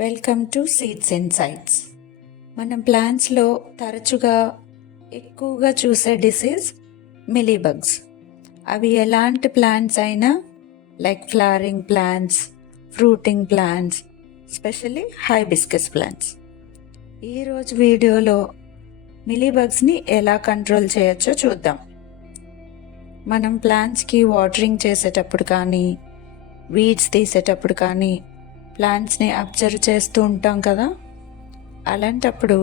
Welcome to seeds and sights. మనం ప్లాంట్స్లో తరచుగా ఎక్కువగా చూసే డిసీజ్ మిలీబగ్స్. అవి ఎలాంటి ప్లాంట్స్ అయినా, like flowering plants, fruiting plants, specially hibiscus plants. ఈరోజు వీడియోలో మిలీబగ్స్ని ఎలా కంట్రోల్ చేయొచ్చో చూద్దాం. మనం ప్లాంట్స్కి వాటరింగ్ చేసేటప్పుడు కానీ, వీడ్స్ తీసేటప్పుడు కానీ ప్లాంట్స్ని అబ్జర్వ్ చేస్తూ ఉంటాం కదా. అలాంటప్పుడు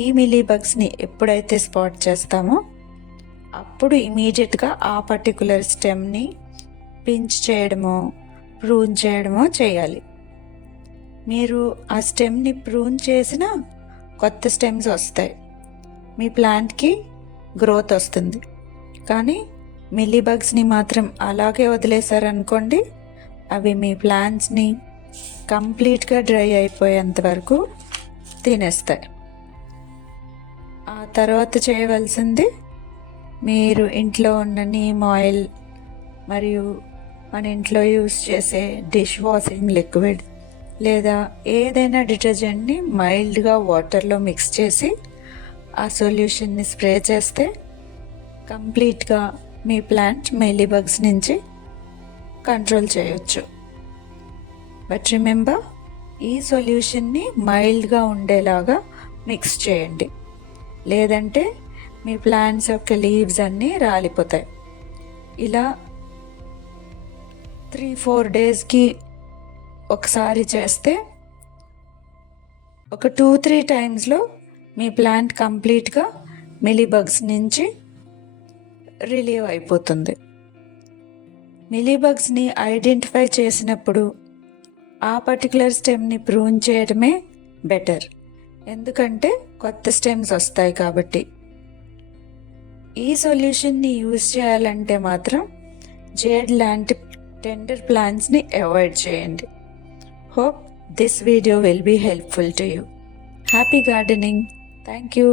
ఈ మిలీబగ్స్ని ఎప్పుడైతే స్పాట్ చేస్తామో అప్పుడు ఇమీడియట్గా ఆ పర్టికులర్ స్టెమ్ని పించ్ చేయడమో ప్రూన్ చేయడమో చేయాలి. మీరు ఆ స్టెమ్ని ప్రూన్ చేసినా కొత్త స్టెమ్స్ వస్తాయి, మీ ప్లాంట్కి గ్రోత్ వస్తుంది. కానీ మిలీబగ్స్ని మాత్రం అలాగే వదిలేశారనుకోండి, అవి మీ ప్లాంట్స్ని కంప్లీట్గా డ్రై అయిపోయేంత వరకు తినేస్తాయి. ఆ తర్వాత చేయవలసింది, మీరు ఇంట్లో ఉన్న నీమ్ ఆయిల్ మరియు మన ఇంట్లో యూస్ చేసే డిష్ వాషింగ్ లిక్విడ్ లేదా ఏదైనా డిటర్జెంట్ని మైల్డ్గా వాటర్లో మిక్స్ చేసి ఆ సొల్యూషన్ని స్ప్రే చేస్తే కంప్లీట్గా మీ ప్లాంట్ మిలీబగ్స్ నుంచి కంట్రోల్ చేయొచ్చు. బట్ రిమెంబర్, ఈ సొల్యూషన్ని మైల్డ్గా ఉండేలాగా మిక్స్ చేయండి, లేదంటే మీ ప్లాంట్స్ యొక్క లీవ్స్ అన్నీ రాలిపోతాయి. ఇలా 3-4 డేస్కి ఒకసారి చేస్తే ఒక 2-3 టైమ్స్లో మీ ప్లాంట్ కంప్లీట్గా మిలీబగ్స్ నుంచి రిలీవ్ అయిపోతుంది. మిలీబగ్స్ని ఐడెంటిఫై చేసినప్పుడు ఆ పర్టికులర్ స్టెమ్ని ప్రూన్ చేయడమే బెటర్, ఎందుకంటే కొత్త స్టెమ్స్ వస్తాయి కాబట్టి. ఈ సొల్యూషన్ని యూజ్ చేయాలంటే మాత్రం జేడ్ లాంటి టెండర్ ప్లాంట్స్ని అవాయిడ్ చేయండి. Hope this video will be helpful to you. Happy gardening. Thank you.